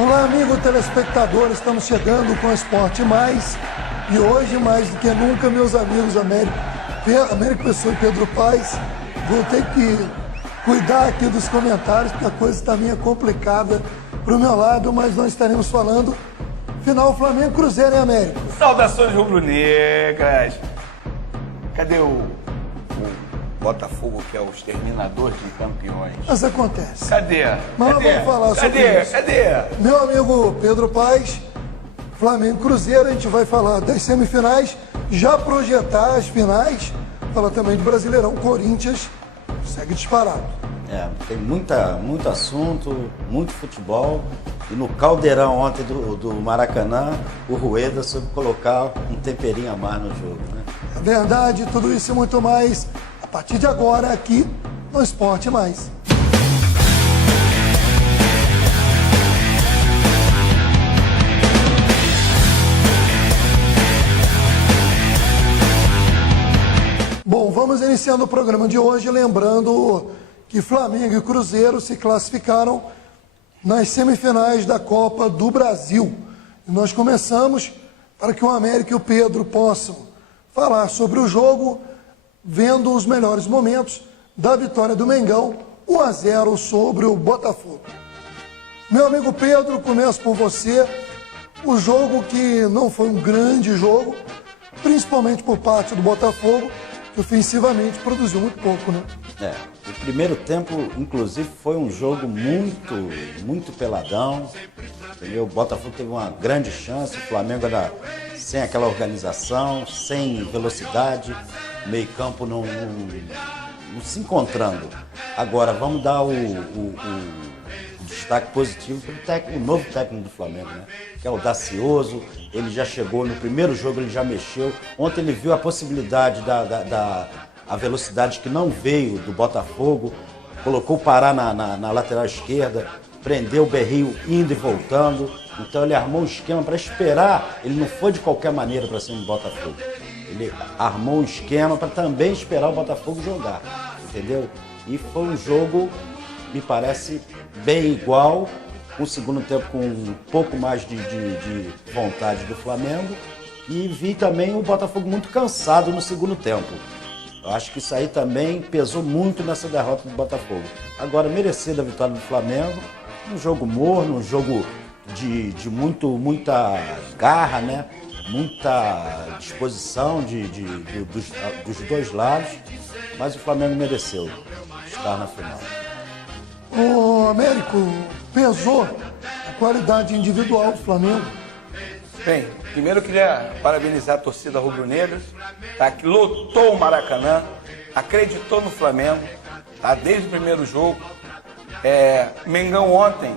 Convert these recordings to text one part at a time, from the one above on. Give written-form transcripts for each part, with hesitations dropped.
Olá, amigo telespectador, estamos chegando com o Esporte Mais e hoje, mais do que nunca, meus amigos Américo Pessoa e Pedro Paes, vou ter que cuidar aqui dos comentários, porque a coisa está meio complicada para o meu lado, mas nós estaremos falando final Flamengo, Cruzeiro e América. Saudações rubro-negras! Cadê o Botafogo, que é o exterminador de campeões? Mas acontece. Cadê? Mas nós vamos falar sobre isso. Cadê? Meu amigo Pedro Paes, Flamengo Cruzeiro, a gente vai falar das semifinais, já projetar as finais, falar também do Brasileirão. Corinthians segue disparado. Tem muito assunto, muito futebol. E no caldeirão ontem do Maracanã, o Rueda soube colocar um temperinho a mais no jogo, né? É verdade, tudo isso e muito mais a partir de agora aqui no Esporte Mais. Bom, vamos iniciando o programa de hoje lembrando que Flamengo e Cruzeiro se classificaram nas semifinais da Copa do Brasil. E nós começamos para que o América e o Pedro possam falar sobre o jogo, vendo os melhores momentos da vitória do Mengão, 1-0 sobre o Botafogo. Meu amigo Pedro, começo por você. O jogo que não foi um grande jogo, principalmente por parte do Botafogo, que ofensivamente produziu muito pouco, né? O primeiro tempo, inclusive, foi um jogo muito peladão, entendeu? O Botafogo teve uma grande chance, o Flamengo era sem aquela organização, sem velocidade, o meio-campo não se encontrando. Agora, vamos dar o destaque positivo para o novo técnico do Flamengo, né? Que é audacioso, ele já chegou, no primeiro jogo ele já mexeu. Ontem ele viu a possibilidade a velocidade que não veio do Botafogo, colocou o Pará na lateral esquerda, prendeu o Berrio indo e voltando. Então ele armou um esquema para esperar, ele não foi de qualquer maneira para cima do Botafogo. Ele armou um esquema para também esperar o Botafogo jogar, entendeu? E foi um jogo, me parece, bem igual, um segundo tempo com um pouco mais de vontade do Flamengo, e vi também o Botafogo muito cansado no segundo tempo. Eu acho que isso aí também pesou muito nessa derrota do Botafogo. Agora, merecida a vitória do Flamengo, um jogo morno, um jogo de muita garra, né? Muita disposição dos dois lados, mas o Flamengo mereceu estar na final. O Américo, pesou a qualidade individual do Flamengo? Bem, primeiro eu queria parabenizar a torcida rubro-negra, tá, que lotou o Maracanã, acreditou no Flamengo, tá, desde o primeiro jogo. Mengão ontem,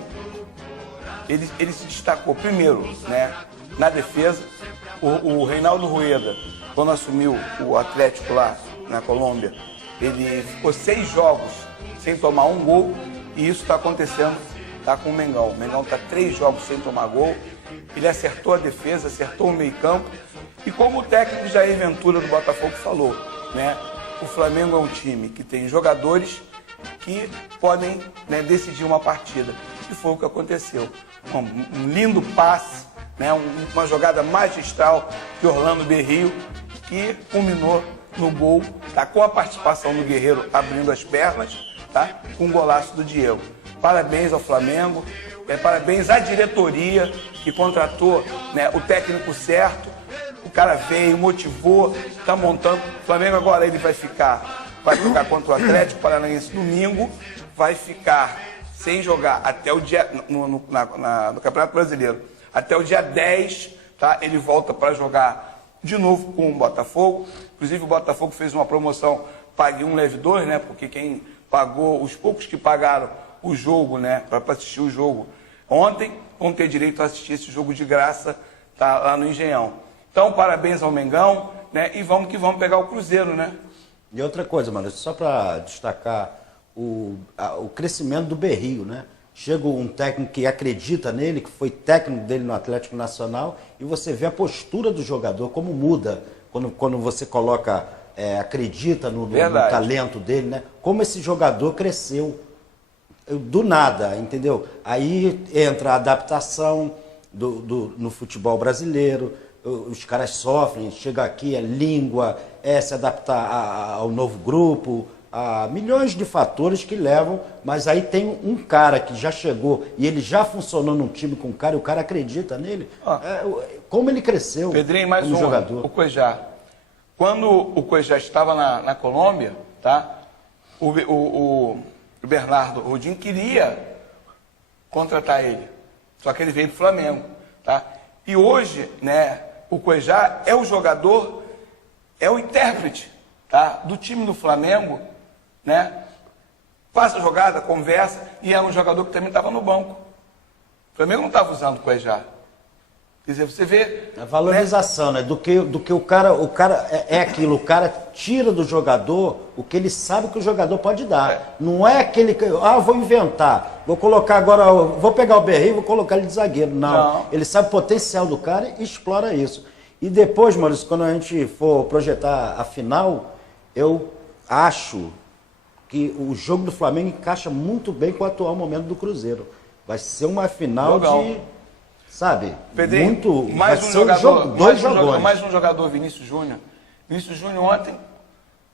ele se destacou primeiro, né, na defesa. O Reinaldo Rueda, quando assumiu o Atlético lá na Colômbia, ele ficou 6 jogos sem tomar um gol, e isso está acontecendo, tá, com o Mengão. O Mengão está 3 jogos sem tomar gol. Ele acertou a defesa, acertou o meio-campo. E como o técnico Jair Ventura do Botafogo falou, né, o Flamengo é um time que tem jogadores que podem, né, decidir uma partida. E foi o que aconteceu. Um lindo passe, né, uma jogada magistral de Orlando Berrio, que culminou no gol, tá, com a participação do Guerreiro abrindo as pernas, tá, com o golaço do Diego. Parabéns ao Flamengo, parabéns à diretoria que contratou, né, o técnico certo. O cara veio, motivou, está montando. O Flamengo agora ele vai ficar contra o Atlético Paranaense domingo, vai ficar sem jogar até o dia no Campeonato Brasileiro, até o dia 10, tá? Ele volta para jogar de novo com o Botafogo. Inclusive o Botafogo fez uma promoção, pague um, leve dois, né? Porque quem pagou, os poucos que pagaram o jogo, né, para assistir o jogo ontem, vão ter direito a assistir esse jogo de graça, tá, lá no Engenhão. Então, parabéns ao Mengão, né, e vamos que vamos pegar o Cruzeiro, né? E outra coisa, mano, só para destacar o crescimento do Berrio, né? Chega um técnico que acredita nele, que foi técnico dele no Atlético Nacional, e você vê a postura do jogador, como muda quando você coloca, acredita no talento dele, né? Como esse jogador cresceu. do nada, entendeu? Aí entra a adaptação no futebol brasileiro, os caras sofrem, chega aqui, é língua, se adaptar ao novo grupo, há milhões de fatores que levam, mas aí tem um cara que já chegou e ele já funcionou num time com o cara e o cara acredita nele. Como ele cresceu, Pedrinho, mais como jogador. O Cuejá. Quando o Cuejá estava na Colômbia, tá? O Bernardo Rodin queria contratar ele, só que ele veio do Flamengo, tá? E hoje, né, o Cuejá é o jogador, é o intérprete, tá, do time do Flamengo, né? Faz a jogada, conversa, e é um jogador que também estava no banco. O Flamengo não estava usando o Cuejá. Quer dizer, você vê... A valorização, né? Do que o cara é aquilo, o cara tira do jogador o que ele sabe que o jogador pode dar. Não é aquele que, vou inventar, vou colocar agora, vou pegar o Berri e vou colocar ele de zagueiro. Não. Ele sabe o potencial do cara e explora isso. E depois, Maurício, quando a gente for projetar a final, eu acho que o jogo do Flamengo encaixa muito bem com o atual momento do Cruzeiro. Vai ser uma final sabe, Pedrinho, muito... mais um jogador, Vinícius Júnior. Vinícius Júnior ontem,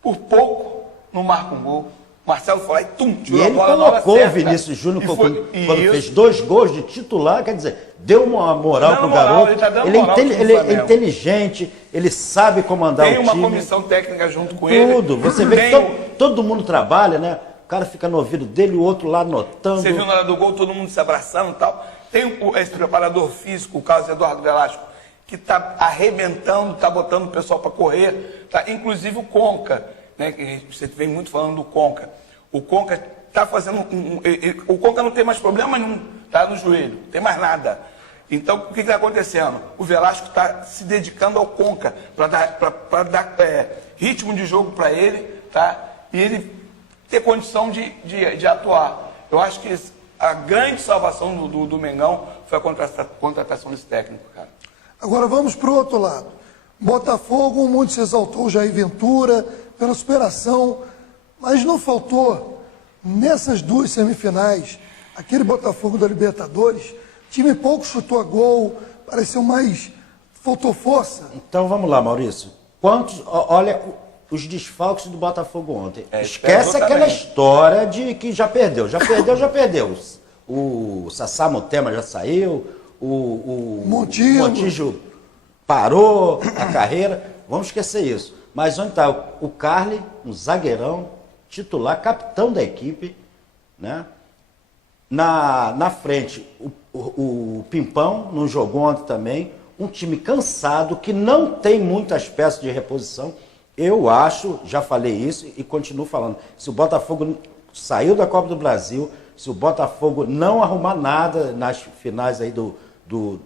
por pouco, não marca um gol. Marcelo foi lá e tirou a bola na hora certa. E ele colocou o Vinícius Júnior quando fez 2 gols de titular, quer dizer, deu uma moral pro garoto. Ele é inteligente, ele sabe comandar o time. Tem uma comissão técnica junto com ele. Tudo, você vê que todo mundo trabalha, né? O cara fica no ouvido dele, o outro lá anotando. Você viu na hora do gol, todo mundo se abraçando e tal. Tem esse preparador físico, o Carlos Eduardo Velasco, que está arrebentando, está botando o pessoal para correr. Tá? Inclusive o Conca, né? Que você vem muito falando do Conca. O Conca está fazendo... o Conca não tem mais problema nenhum, tá? No joelho, não tem mais nada. Então, o que está acontecendo? O Velasco está se dedicando ao Conca para dar ritmo de jogo para ele, tá? E ele ter condição de atuar. Eu acho que a grande salvação do Mengão foi a contratação desse técnico, cara. Agora vamos para o outro lado. Botafogo, muito se exaltou o Jair Ventura pela superação, mas não faltou, nessas 2 semifinais, aquele Botafogo da Libertadores, o time pouco chutou a gol, pareceu mais... faltou força. Então vamos lá, Maurício. Olha os desfalques do Botafogo ontem. Esquece aquela história de que já perdeu. O Sassá Motema já saiu, o Montijo parou a carreira. Vamos esquecer isso. Mas onde está o Carly, um zagueirão, titular, capitão da equipe, né? Na frente, o Pimpão não jogou ontem também. Um time cansado, que não tem muitas peças de reposição. Eu acho, já falei isso e continuo falando, se o Botafogo saiu da Copa do Brasil, se o Botafogo não arrumar nada nas finais aí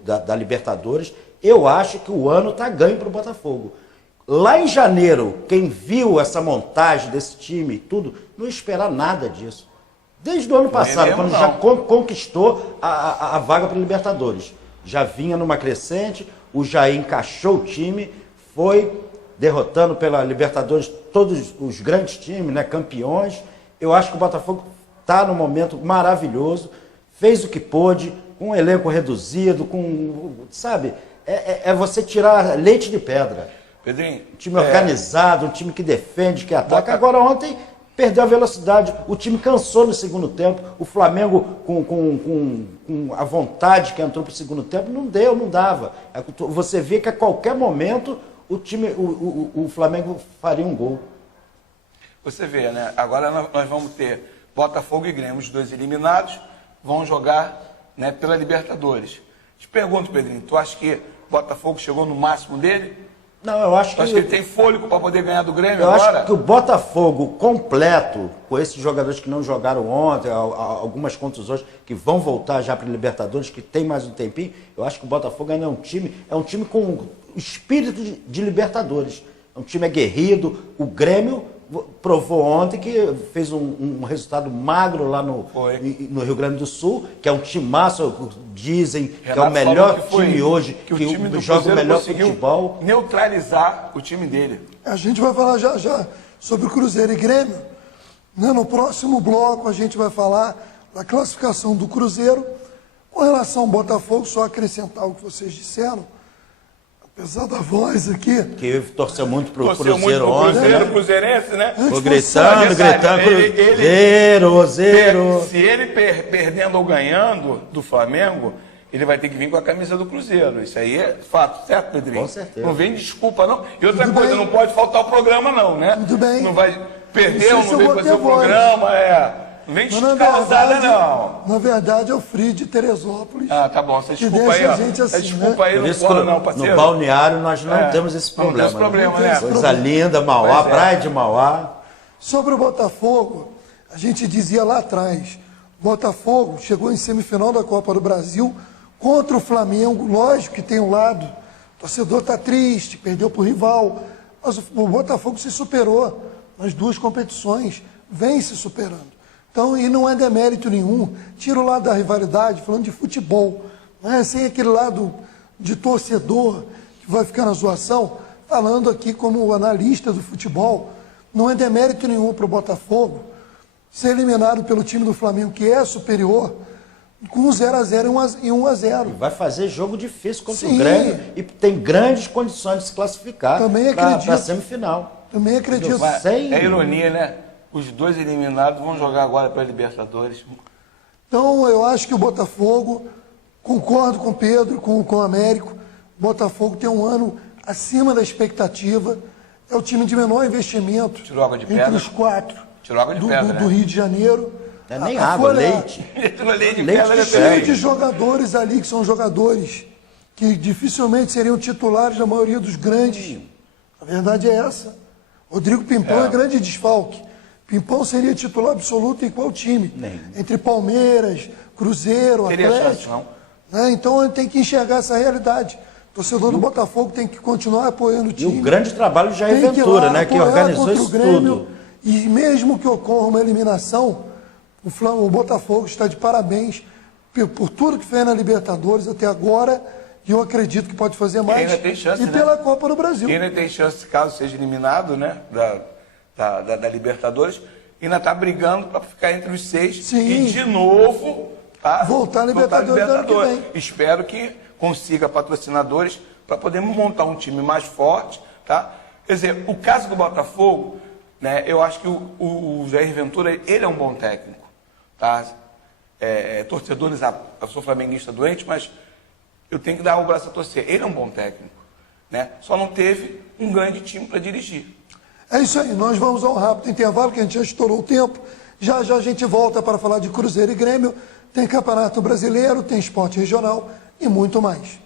da Libertadores, eu acho que o ano está ganho para o Botafogo. Lá em janeiro, quem viu essa montagem desse time e tudo, não espera nada disso. Desde o ano passado, quando já conquistou a vaga para a Libertadores. Já vinha numa crescente, o Jair encaixou o time, foi derrotando pela Libertadores todos os grandes times, né, campeões. Eu acho que o Botafogo está num momento maravilhoso, fez o que pôde, com um elenco reduzido, sabe, é você tirar leite de pedra. Pedrinho, um time organizado, um time que defende, que ataca. Agora ontem perdeu a velocidade, o time cansou no segundo tempo, o Flamengo com a vontade que entrou para o segundo tempo, não dava. Você vê que a qualquer momento o Flamengo faria um gol. Você vê, né? Agora nós vamos ter Botafogo e Grêmio, os 2 eliminados, vão jogar, né, pela Libertadores. Te pergunto, Pedrinho, tu acha que o Botafogo chegou no máximo dele? Não, eu acho que... Acho que ele tem fôlego para poder ganhar do Grêmio agora? Eu acho que o Botafogo completo, com esses jogadores que não jogaram ontem, algumas contusões que vão voltar já para a Libertadores, que tem mais um tempinho, eu acho que o Botafogo ainda é um time com espírito de Libertadores. É um time aguerrido. O Grêmio provou ontem que fez um resultado magro lá no Rio Grande do Sul, que é um timaço, dizem que é o melhor time hoje, que joga o melhor futebol. Neutralizar o time dele. A gente vai falar já sobre o Cruzeiro e Grêmio. Né? No próximo bloco a gente vai falar da classificação do Cruzeiro. Com relação ao Botafogo, só acrescentar o que vocês disseram, apesar da voz aqui. Que torceu muito pro Torceu Cruzeiro muito pro ontem, Cruzeiro, né? cruzeirense, né? Ficou gritando, Cruzeiro. Se ele perdendo ou ganhando do Flamengo, ele vai ter que vir com a camisa do Cruzeiro. Isso aí é fato, certo, Pedrinho? Com certeza. Não vem desculpa, não. E outra Tudo coisa, bem. não pode faltar o programa, não, né? Tudo bem. Não vai perder Não ou sei se não eu vem vou fazer ter o voz. programa, Não vem Mas, descalçada, não. na verdade, é o Frio de Teresópolis. Ah, tá bom. Você Que desculpa aí, deixa ó. a gente assim, Desculpa aí, Por não isso corre que não, parceiro. no balneário nós não temos esse não problema. temos problema, né? Coisa linda, Mauá, Pois é. praia de Mauá. Sobre o Botafogo, a gente dizia lá atrás, o Botafogo chegou em semifinal da Copa do Brasil contra o Flamengo. Lógico que tem um lado, o torcedor está triste, perdeu para o rival, mas o Botafogo se superou nas duas competições, vem se superando. Então, e não é demérito nenhum, tira o lado da rivalidade, falando de futebol, não é sem aquele lado de torcedor que vai ficar na zoação, falando aqui como analista do futebol, não é demérito nenhum para o Botafogo ser eliminado pelo time do Flamengo, que é superior, com 0-0 e 1-0. Vai fazer jogo difícil contra Sim. o Grêmio e tem grandes condições de se classificar Também para acredito. a semifinal. Também acredito. Mas Sem- é ironia, né? Os dois eliminados vão jogar agora para a Libertadores. Então, eu acho que o Botafogo, concordo com o Pedro, com o Américo, o Botafogo tem um ano acima da expectativa, é o time de menor investimento Tirou água de entre pedra. os quatro Tirou água de pedra, do né? Rio de Janeiro. Não é nem A água, folha- leite. Tirou leite de Leite pedra, né, de Cheio Pedrinho? de jogadores ali que são jogadores que dificilmente seriam titulares da maioria dos grandes. A verdade é essa. Rodrigo Pimpão é grande desfalque. Pimpão seria titular absoluto em qual time? Entre Palmeiras, Cruzeiro, Teria Atlético. chance, não. Né? Então ele tem que enxergar essa realidade. O torcedor do Botafogo tem que continuar apoiando o E time. o grande trabalho de Jair Tem que ir Ventura, lá né? Que apoiar organizou contra o isso Grêmio. tudo. E mesmo que ocorra uma eliminação, o Botafogo está de parabéns por tudo que fez na Libertadores até agora. E eu acredito que pode fazer mais. ainda tem chance, e né? pela Copa do Brasil. E ainda tem chance, caso seja eliminado, né? Da Libertadores, ainda está brigando para ficar entre os 6 Sim. e de novo tá? Voltar à Libertadores ano que vem. Espero que consiga patrocinadores para poder montar um time mais forte, tá? Quer dizer, o caso do Botafogo, né? Eu acho que o Jair Ventura, ele é um bom técnico, tá? Torcedores, eu sou flamenguista doente, mas eu tenho que dar o braço a torcer. Ele é um bom técnico, né? Só não teve um grande time para dirigir. É isso aí, nós vamos a um rápido intervalo, que a gente já estourou o tempo. Já já a gente volta para falar de Cruzeiro e Grêmio. Tem Campeonato Brasileiro, tem esporte regional e muito mais.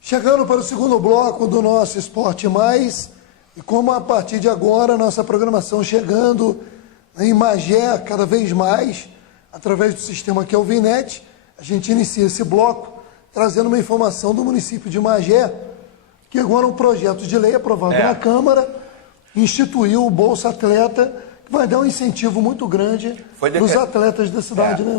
Chegando para o segundo bloco do nosso Esporte Mais, e como a partir de agora nossa programação chegando em Magé cada vez mais, através do sistema Kelvinet, a gente inicia esse bloco trazendo uma informação do município de Magé, que agora um projeto de lei aprovado na Câmara instituiu o Bolsa Atleta, que vai dar um incentivo muito grande para os atletas da cidade, né?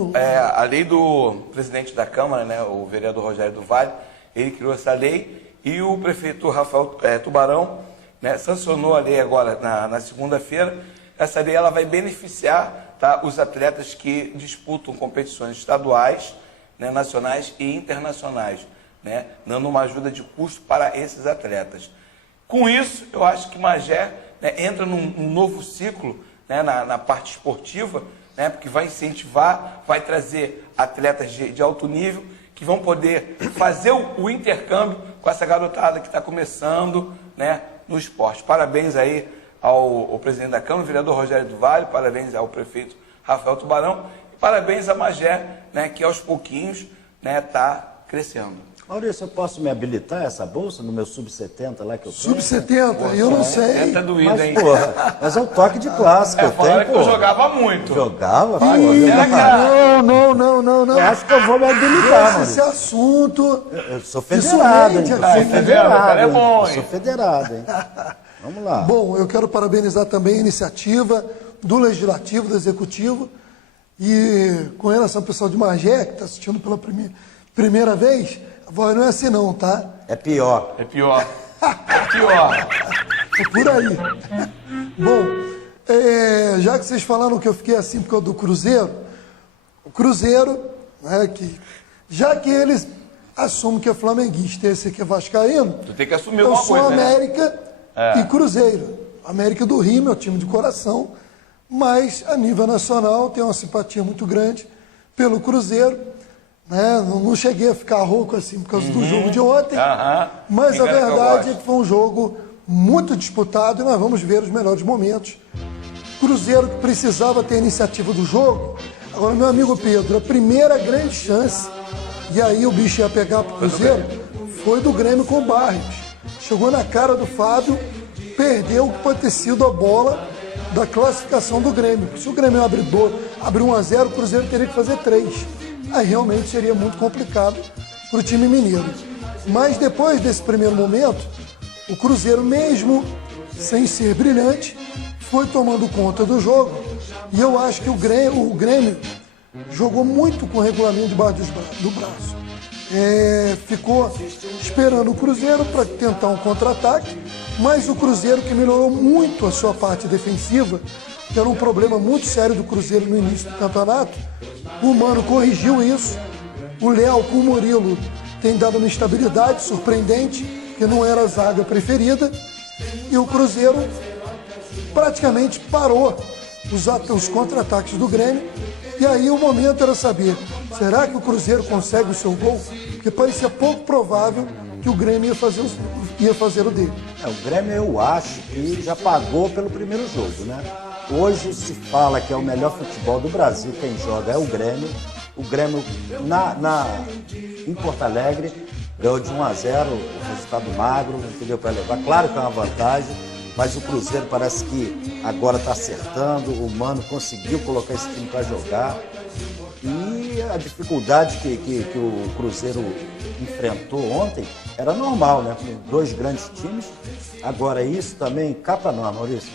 A lei do presidente da Câmara, né, o vereador Rogério do Vale, ele criou essa lei e o prefeito Rafael Tubarão, né, sancionou a lei agora na segunda-feira. Essa lei ela vai beneficiar, tá, os atletas que disputam competições estaduais, né, nacionais e internacionais, né, dando uma ajuda de custo para esses atletas. Com isso, eu acho que Magé, né, entra num novo ciclo, né, na parte esportiva, né, porque vai incentivar, vai trazer atletas de alto nível que vão poder fazer o intercâmbio com essa garotada que está começando, né, no esporte. Parabéns aí ao presidente da Câmara, o vereador Rogério do Vale, parabéns ao prefeito Rafael Tubarão, e parabéns a Magé, né, que aos pouquinhos está crescendo. Maurício, eu posso me habilitar essa bolsa no meu sub-70 lá que eu tenho? Sub-70, eu não sei. Tenta doído, Mas, hein? porra, mas é um toque de classe que eu Falaram tenho, que eu pô. jogava muito. Jogava? Pô, Será que Não. eu acho que eu vou me habilitar, Esse Maurício. assunto. Eu sou federado, hein? Isso Eu rende, sou aqui. federado, O cara é hein? bom, Eu hein? sou federado, hein? Vamos lá. Bom, eu quero parabenizar também a iniciativa do Legislativo, do Executivo, e com relação ao pessoal de Magé, que está assistindo primeira vez, a voz não é assim não, tá? É pior. É pior. É pior. É por aí. Bom, já que vocês falaram que eu fiquei assim por causa do Cruzeiro, o Cruzeiro, né, já que eles assumem que é flamenguista e esse aqui é vascaíno, Tu tem que assumir eu alguma sou coisa, né? América e Cruzeiro. América do Rio, meu time de coração, mas a nível nacional tenho uma simpatia muito grande pelo Cruzeiro. Né? Não cheguei a ficar rouco assim por causa do jogo de ontem, mas a verdade é que foi um jogo muito disputado e nós vamos ver os melhores momentos. Cruzeiro que precisava ter a iniciativa do jogo. Agora, meu amigo Pedro, a primeira grande chance, e aí o bicho ia pegar pro Cruzeiro, foi do Grêmio com o Barrios. Chegou na cara do Fábio, perdeu o que pode ter sido a bola da classificação do Grêmio. Se o Grêmio abrir 1-0, o Cruzeiro teria que fazer 3. Aí realmente seria muito complicado para o time mineiro. Mas depois desse primeiro momento, o Cruzeiro, mesmo sem ser brilhante, foi tomando conta do jogo. E eu acho que o Grêmio jogou muito com o regulamento debaixo do braço. Ficou esperando o Cruzeiro para tentar um contra-ataque, mas o Cruzeiro que melhorou muito a sua parte defensiva, que era um problema muito sério do Cruzeiro no início do campeonato. O Mano corrigiu isso. O Léo com o Murilo tem dado uma estabilidade surpreendente, que não era a zaga preferida. E o Cruzeiro praticamente parou os contra-ataques do Grêmio. E aí o momento era saber, será que o Cruzeiro consegue o seu gol? Porque parecia pouco provável que o Grêmio ia fazer o dele. O Grêmio, eu acho que já pagou pelo primeiro jogo, né? Hoje se fala que é o melhor futebol do Brasil, quem joga é o Grêmio. O Grêmio, em Porto Alegre, ganhou de 1-0, o resultado magro, entendeu? Para levar. Claro que é uma vantagem, mas o Cruzeiro parece que agora está acertando, o Mano conseguiu colocar esse time para jogar. E a dificuldade que o Cruzeiro enfrentou ontem era normal, né? Com 2 grandes times. Agora isso também, cá para nós, Maurício.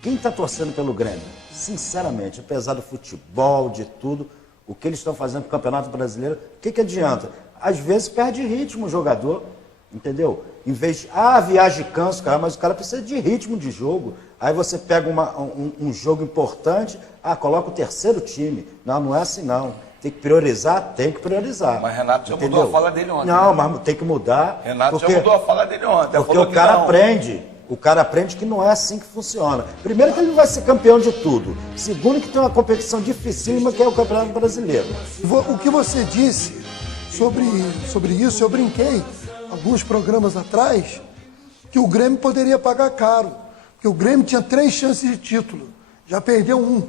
Quem está torcendo pelo Grêmio? Sinceramente, apesar do futebol, de tudo, o que eles estão fazendo no Campeonato Brasileiro, o que adianta? Às vezes perde ritmo o jogador, entendeu? Em vez de, viagem cansa, cara, mas o cara precisa de ritmo de jogo. Aí você pega um jogo importante, coloca o terceiro time. Não é assim não. Tem que priorizar? Tem que priorizar. Mas Renato já mudou a fala dele ontem. Não, mas tem que mudar. Renato já mudou a fala dele ontem. Porque o cara aprende. O cara aprende que não é assim que funciona. Primeiro que ele não vai ser campeão de tudo. Segundo que tem uma competição dificílima que é o Campeonato Brasileiro. O que você disse sobre isso, eu brinquei alguns programas atrás, que o Grêmio poderia pagar caro. Porque o Grêmio tinha 3 chances de título. Já perdeu 1.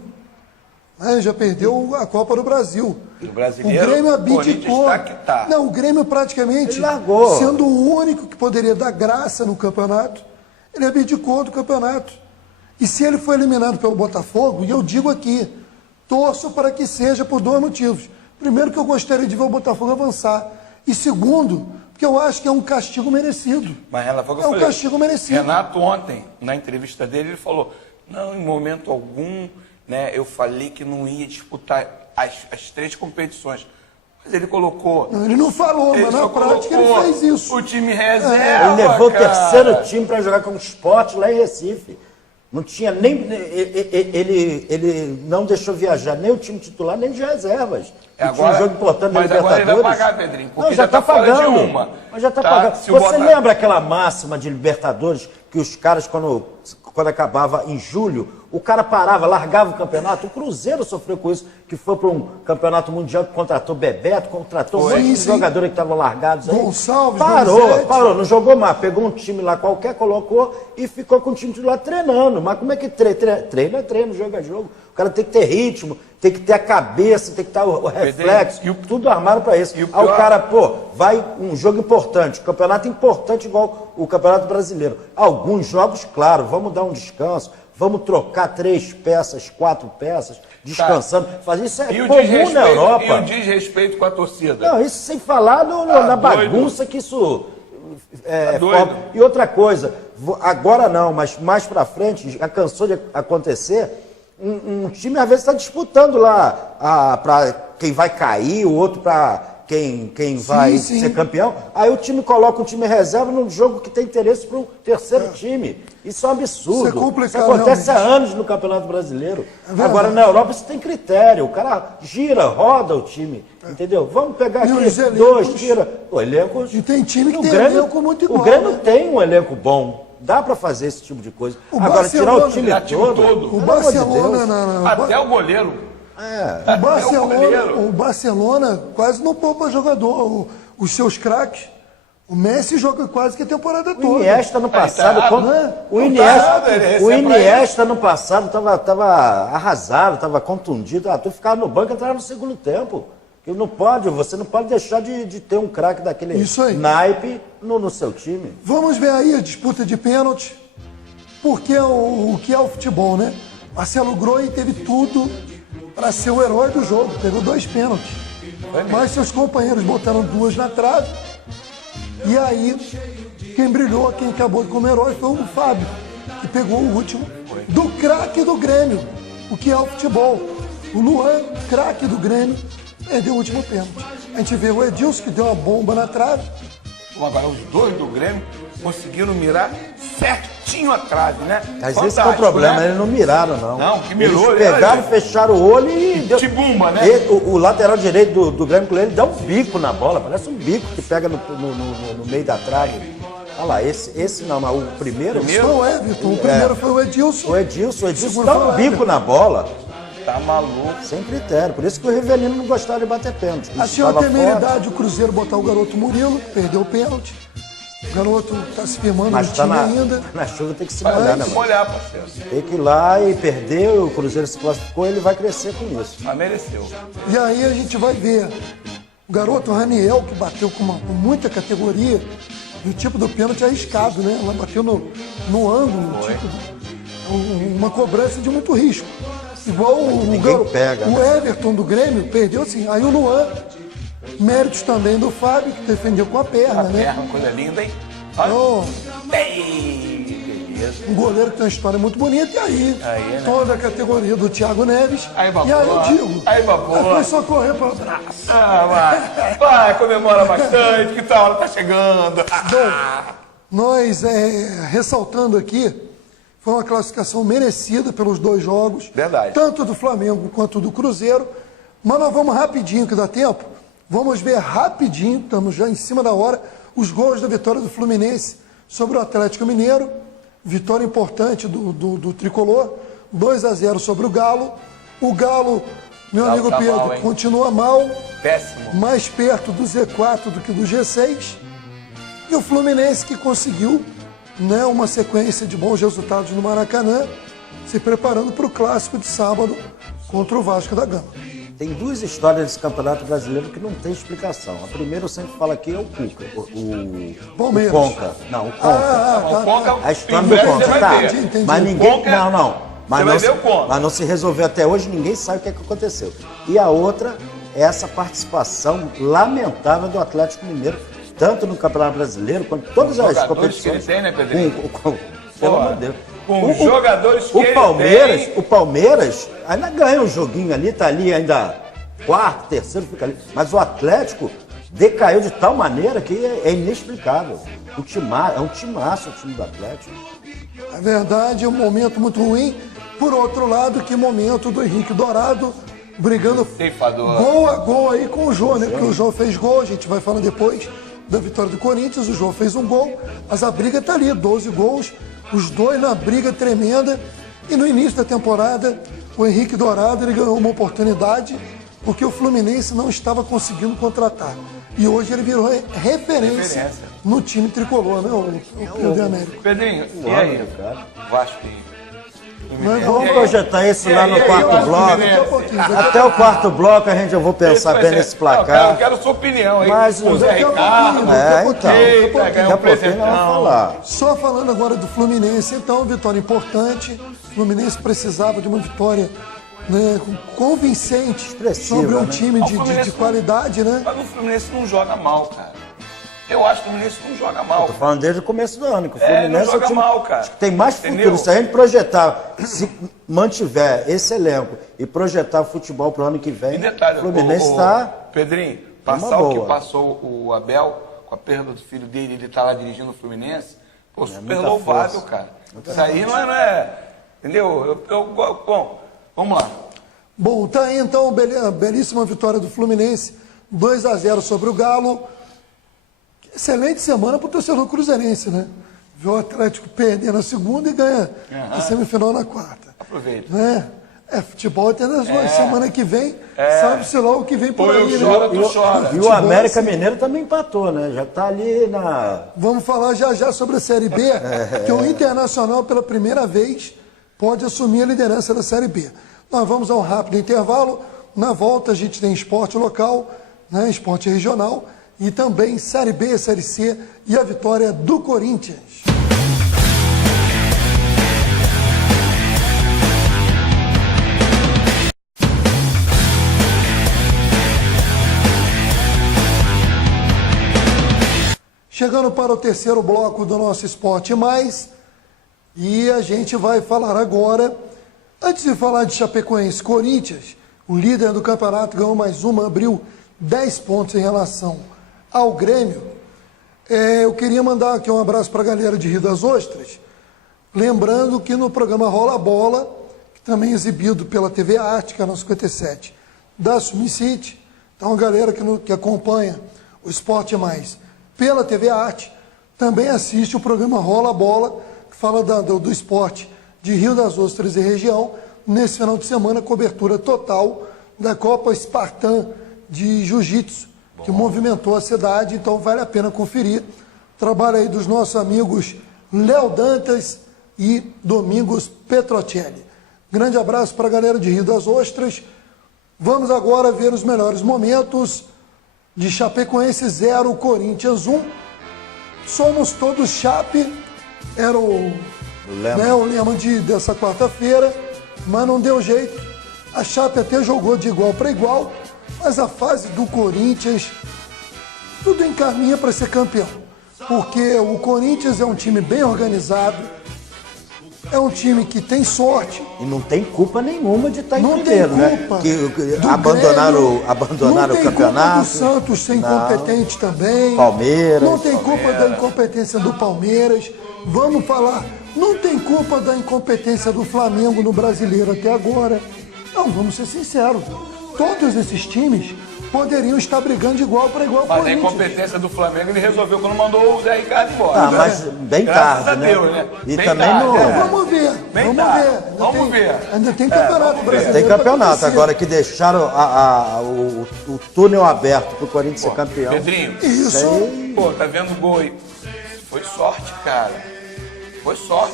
Já perdeu a Copa do Brasil. O brasileiro, o Grêmio abdicou. Tá. Não, o Grêmio praticamente, sendo o único que poderia dar graça no campeonato, ele abdicou do campeonato. E se ele foi eliminado pelo Botafogo, e eu digo aqui, torço para que seja por 2 motivos. Primeiro, que eu gostaria de ver o Botafogo avançar. E segundo, porque eu acho que é um castigo merecido. Mas ela foi o que eu falei. Castigo merecido. Renato ontem, na entrevista dele, ele falou, não, em momento algum, né, eu falei que não ia disputar as 3 competições. Mas ele colocou... Não, ele não falou, mas na prática ele fez isso. O time reserva, ele levou o terceiro time para jogar com o Sport lá em Recife. Não tinha nem... Ele não deixou viajar nem o time titular, nem de reservas. Agora, tinha um jogo importante mas na agora Libertadores. ele vai pagar, Pedrinho, porque não, já está pagando. Mas já está pagando. Você lembra aquela máxima de Libertadores que os caras, quando acabava em julho, o cara parava, largava o campeonato? O Cruzeiro sofreu com isso, que foi para um campeonato mundial que contratou Bebeto, contratou um monte de jogadores que estavam largados aí. Gonçalves, parou, não jogou mais. Pegou um time lá qualquer, colocou e ficou com o time lá treinando. Mas como é que treino, jogo é jogo. O cara tem que ter ritmo, tem que ter a cabeça, tem que ter o reflexo, tudo armado para isso. Aí o cara, vai um jogo importante, um campeonato importante igual o Campeonato Brasileiro. Alguns jogos, claro, vamos dar um descanso, vamos trocar 3 peças, 4 peças, descansando. Fazer isso é comum na Europa. E o desrespeito com a torcida. Não, isso sem falar na bagunça que isso forma. E outra coisa, agora não, mas mais para frente, já cansou de acontecer, um time às vezes está disputando lá para quem vai cair, o outro para quem vai sim. ser campeão, aí o time coloca um time reserva num jogo que tem interesse para o terceiro time. Isso é um absurdo. Isso é complicado, Isso acontece há realmente. anos no Campeonato Brasileiro. verdade. Agora, na Europa, isso tem critério. O cara gira, roda o time. Entendeu? Vamos pegar E aqui os 2, elencos- tira. O elenco... E tem time que o tem Grêmio, elenco muito igual. O Grêmio né? tem um elenco bom. Dá para fazer esse tipo de coisa. O Agora, tirar o Barcelona- time tirar o time todo... todo. O pelo amor de Barcelona, Deus. Até o goleiro. O Barcelona quase não poupa jogador. Os seus craques. O Messi joga quase que a temporada O toda. Iniesta no passado, tá quando- errado. o Não tá errado, ele Iniesta, o recebe pra Iniesta no passado tava arrasado, tava contundido. Tu ficava no banco e entrava no segundo tempo. Você não pode deixar de ter um craque daquele Isso aí. naipe no seu time. Vamos ver aí a disputa de pênalti. Porque o que é o futebol, né? Marcelo Groi teve tudo para ser o herói do jogo. Pegou 2 pênaltis. Mas seus companheiros botaram 2 na trave. E aí, quem brilhou, quem acabou como herói foi o Fábio, que pegou o último do craque do Grêmio, o que é o futebol. O Luan, craque do Grêmio, perdeu o último pênalti. A gente vê o Edilson, que deu uma bomba na trave. Agora, os dois do Grêmio conseguiram mirar certinho a trave, né? Mas esse que é o Fantástico, problema, né? eles não miraram, não. Não, que mirou, Eles pegaram, né? fecharam o olho e... deu- Tibumba, né? O lateral direito do Grêmio, ele dá um bico na bola, parece um bico que pega no meio da trave. Olha lá, esse não, mas o primeiro... Foi o Everton, o primeiro foi o Edilson. O Edilson Segundo dá foi um o bico Everton. na bola, Tá maluco. sem critério. Por isso que o Rivelino não gostava de bater pênalti. Achei uma Estava forte, temeridade o Cruzeiro botar o garoto Murilo, perdeu o pênalti. O garoto está se firmando mas no tá time na, ainda. na chuva, tem que se Vai molhar, né, se mano? molhar, parceiro. Tem que ir lá e perder, o Cruzeiro se classificou, ele vai crescer com isso. Mas mereceu. E aí a gente vai ver o garoto Raniel, que bateu com muita categoria, e o tipo do pênalti arriscado, né? Ela bateu no ângulo, uma cobrança de muito risco. Igual ninguém pega, o né? Everton do Grêmio perdeu assim. Aí o Luan, méritos também do Fábio, que defendeu com a perna, A né? perna, coisa linda, hein? Olha. Então, Ei, beleza. um goleiro que tem uma história muito bonita, e aí, Aí, né? toda a categoria do Thiago Neves. Aí, babou. E aí eu digo, Aí, babou. foi só correr para trás. Vai, comemora bastante, que tal hora tá chegando. Nós, ressaltando aqui, foi uma classificação merecida pelos 2 jogos. Verdade. Tanto do Flamengo quanto do Cruzeiro. Mas nós vamos rapidinho, que dá tempo. Vamos ver rapidinho, estamos já em cima da hora, os gols da vitória do Fluminense sobre o Atlético Mineiro. Vitória importante do Tricolor. 2-0 sobre o Galo. O Galo, meu Galo amigo tá Pedro, mal, hein? continua mal. Péssimo. Mais perto do Z4 do que do G6. E o Fluminense que conseguiu, né, uma sequência de bons resultados no Maracanã, se preparando para o clássico de sábado contra o Vasco da Gama. Tem 2 histórias desse Campeonato Brasileiro que não tem explicação. A primeira eu sempre falo aqui é o Cuca, o Palmeiras. Conca. Não, o Conca. O Conca, A história em do breve Conca, você vai tá? ver. Entendi. Mas O ninguém. Conca- Não. Mas Você não, vai ver o Conca. mas não se resolveu até hoje, ninguém sabe o que aconteceu. E a outra é essa participação lamentável do Atlético Mineiro, tanto no Campeonato Brasileiro quanto em todas as jogadores competições. que ele tem, né, Pedrinho? Pelo amor de Deus. Com os jogadores que ele Palmeiras, tem. O Palmeiras ainda ganha um joguinho ali, tá ali ainda quarto, terceiro, fica ali. Mas o Atlético decaiu de tal maneira que é inexplicável. É um timaço o time do Atlético. A verdade é um momento muito ruim. Por outro lado, que momento do Henrique Dourado brigando Ceifador. gol a gol aí com o Jô, né? Porque o Jô fez gol, a gente vai falar depois da vitória do Corinthians, o Jô fez um gol, mas a briga tá ali, 12 gols, os 2 na briga tremenda. E no início da temporada, o Henrique Dourado ele ganhou uma oportunidade porque o Fluminense não estava conseguindo contratar. E hoje ele virou referência no time tricolor, né? O Rio de América. Pedrinho, e aí? Óbvio, cara. Vasco e Nós Vamos vamos projetar isso lá no E aí, quarto Vasco bloco. Fluminense? Até o quarto bloco eu vou pensar bem nesse Eu placar. quero sua opinião aí. Mas o Zé daqui a Ricardo. pouquinho, daqui a pouquinho, Eita, daqui a ganhou um pouquinho nós vamos presentão. falar. Só falando agora do Fluminense, então, vitória importante. O Fluminense precisava de uma vitória, né, convincente Expressiva, sobre um né? time O de Fluminense qualidade, né? Mas o Fluminense não joga mal, cara. Eu acho que o Fluminense não joga mal. Tô falando desde o começo do ano, que o não Fluminense joga o time mal, cara. que tem mais Entendeu? futuro. Se a gente projetar, se mantiver esse elenco e projetar futebol pro ano que vem, E detalhe, o Fluminense está... Pedrinho, Passar o que boa. passou o Abel, com a perda do filho dele, ele tá lá dirigindo o Fluminense, pô, super muita louvável, força. cara. Isso aí não é. Entendeu? Bom, vamos lá. Bom, tá aí então a belíssima vitória do Fluminense, 2-0 sobre o Galo. Excelente semana para o torcedor cruzeirense, né? Viu o Atlético perder na segunda e ganha a semifinal na quarta. Aproveita. Né? Futebol até nas semana que vem, sabe-se lá o que vem por Pô, aí, eu né? choro, tu chora. E o América Mineiro também empatou, né? Já tá ali na... Vamos falar já sobre a Série B, que o Internacional, pela primeira vez, pode assumir a liderança da Série B. Nós vamos a um rápido intervalo. Na volta a gente tem esporte local, né? Esporte regional, e também Série B, Série C e a vitória do Corinthians. Chegando para o terceiro bloco do nosso Esporte Mais, e a gente vai falar agora, antes de falar de Chapecoense Corinthians, o líder do campeonato ganhou mais uma, abriu 10 pontos em relação ao Grêmio. Eu queria mandar aqui um abraço para a galera de Rio das Ostras, lembrando que no programa Rola Bola, que também é exibido pela TV Arte, canal 57, da Sumicity, então a galera que acompanha o Esporte Mais pela TV Arte, também assiste o programa Rola Bola, que fala do esporte de Rio das Ostras e região. Nesse final de semana, cobertura total da Copa Espartã de Jiu-Jitsu, que movimentou a cidade, então vale a pena conferir. Trabalho aí dos nossos amigos Léo Dantas e Domingos Petrocelli. Grande abraço para a galera de Rio das Ostras. Vamos agora ver os melhores momentos de Chapecoense 0, Corinthians 1. Somos todos Chape, era o lema dessa quarta-feira, mas não deu jeito. A Chape até jogou de igual para igual, mas a fase do Corinthians, tudo encaminha para ser campeão. Porque o Corinthians é um time bem organizado, é um time que tem sorte. E não tem culpa nenhuma de estar em Não primeiro, tem culpa né? Que do abandonaram Grêmio, o campeonato. Não tem culpa do Santos ser incompetente também. Palmeiras. Não tem culpa da incompetência do Palmeiras. Vamos falar, não tem culpa da incompetência do Flamengo no Brasileiro até agora. Não, vamos ser sinceros. Todos esses times poderiam estar brigando de igual para igual com o Mas a Corinthians. incompetência do Flamengo ele resolveu quando mandou o Zé Ricardo embora. Ah, mas bem Graças tarde, a né? Deus, né? E Bem também tarde, no... Vamos ver, Bem vamos tarde. ver. Vamos ver. Ainda tem campeonato vamos ver. brasileiro. Tem pra campeonato, acontecer. agora que deixaram o túnel aberto pro Corinthians ser campeão. Pedrinho, Isso. pô, tá vendo o gol aí? Foi sorte, cara. Foi sorte.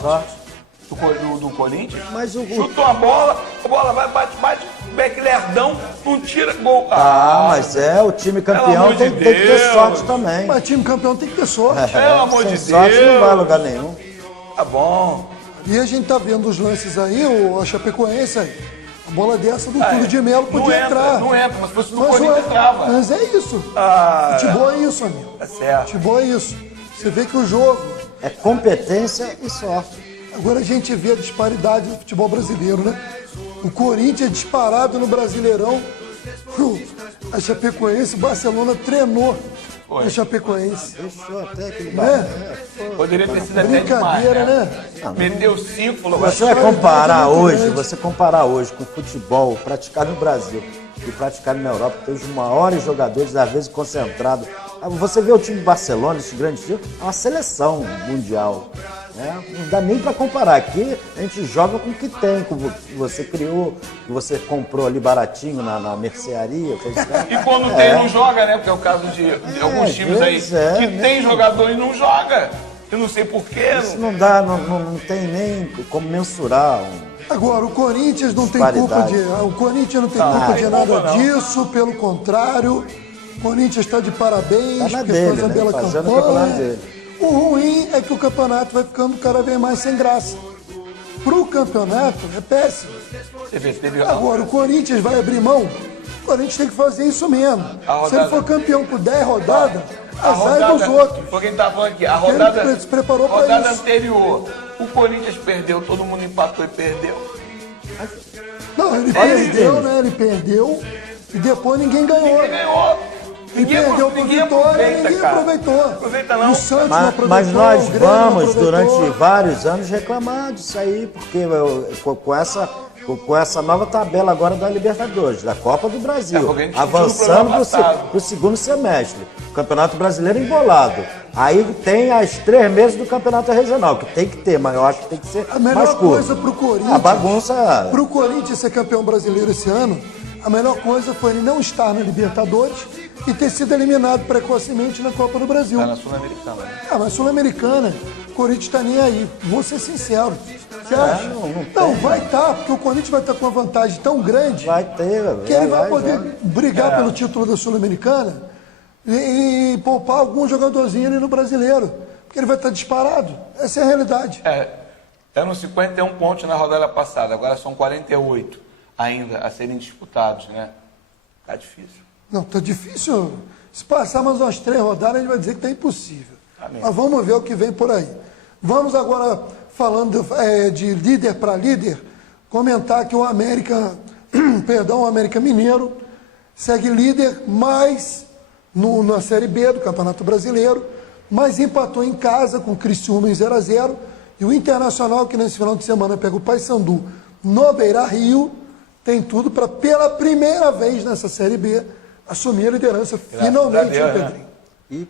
Do Corinthians. Mas o... Chutou a bola vai, bate, back lerdão, não tira gol. mas o time Pelo campeão amor tem de que ter Deus. sorte também. Mas time campeão tem que ter sorte. Pelo amor Sem de sorte Deus. não vai a lugar nenhum. Tá bom. E a gente tá vendo os lances aí, a Chapecoense aí. A bola dessa do Túlio de Melo podia entrar. Não entra, mas se fosse no Mas, Corinthians entrava. mas é isso. Futebol é isso, amigo. Tá certo. Futebol é isso. Você vê que o jogo... É competência e sorte. Agora a gente vê a disparidade do futebol brasileiro, né? O Corinthians disparado no Brasileirão. A Chapecoense, o Barcelona treinou a Chapecoense. Fechou até aquele Né? Poderia ter sido até demais, Brincadeira, né? Meteu 5, falou, Você vai vai comparar muito hoje, grande. você comparar hoje com o futebol praticado no Brasil e praticado na Europa, tem os maiores jogadores, às vezes concentrados. Você vê o time do Barcelona, esse grande time, é uma seleção mundial. Né? Não dá nem para comparar. Aqui a gente joga com o que tem, com o que você criou, que você comprou ali baratinho na mercearia. E quando tem, não joga, né? Porque é o caso de alguns times aí que tem jogador e não joga. Eu não sei porquê. Isso não dá, não tem nem como mensurar. Agora, o Corinthians não tem culpa de... O Corinthians não tem culpa de nada disso, pelo contrário. O Corinthians está de parabéns, Tá na porque dele, faz uma né? bela Fazendo o campeonato campanha. dele. O ruim é que o campeonato vai ficando cada vez mais sem graça. Pro campeonato é péssimo. Você vê, teve Agora, o Corinthians vai abrir mão. O Corinthians tem que fazer isso mesmo. Se ele for campeão por 10 rodadas, azar dos outros. Foi quem tá falando aqui. A Porque ele rodada, se preparou pra rodada isso. anterior, o Corinthians perdeu, todo mundo empatou e perdeu. Não, ele perdeu, né? Ele perdeu e depois ninguém ganhou. Ninguém ganhou. E perdeu por Vitória, ninguém aproveitou. Aproveita não. O Santos não aproveitou. Mas nós o Grêmio não vamos, aproveitou. durante vários anos, reclamar disso aí, porque com essa nova tabela agora da Libertadores, da Copa do Brasil, porque a gente avançando discutiu no para o segundo semestre. O Campeonato Brasileiro embolado. Aí tem as 3 meses do Campeonato Regional, que tem que ter, mas eu acho que tem que ser A mais melhor curto. coisa pro Corinthians. A bagunça... Pro Corinthians ser campeão brasileiro esse ano, a melhor coisa foi ele não estar na Libertadores e ter sido eliminado precocemente na Copa do Brasil. Tá na Sul-Americana. Né? Ah, mas Sul-Americana, o Corinthians tá nem aí. Vou ser sincero. Você acha? Não, vai estar, porque o Corinthians vai estar com uma vantagem tão grande Vai ter, que ele vai vai, poder brigar pelo título da Sul-Americana e poupar algum jogadorzinho ali no brasileiro. Porque ele vai estar disparado. Essa é a realidade. Eram 51 pontos na rodada passada, agora são 48 ainda a serem disputados, né? Tá difícil. Não, tá difícil. Se passar mais umas 3 rodadas, a gente vai dizer que tá impossível. Amém. Mas vamos ver o que vem por aí. Vamos agora, falando de líder para líder, comentar que o América, o América Mineiro, segue líder, mas na Série B do Campeonato Brasileiro, mas empatou em casa com o Criciúma em 0-0, e o Internacional, que nesse final de semana pega o Paysandu no Beira-Rio, tem tudo para, pela primeira vez nessa Série B, assumir a liderança finalmente, Deus, né, Pedrinho? E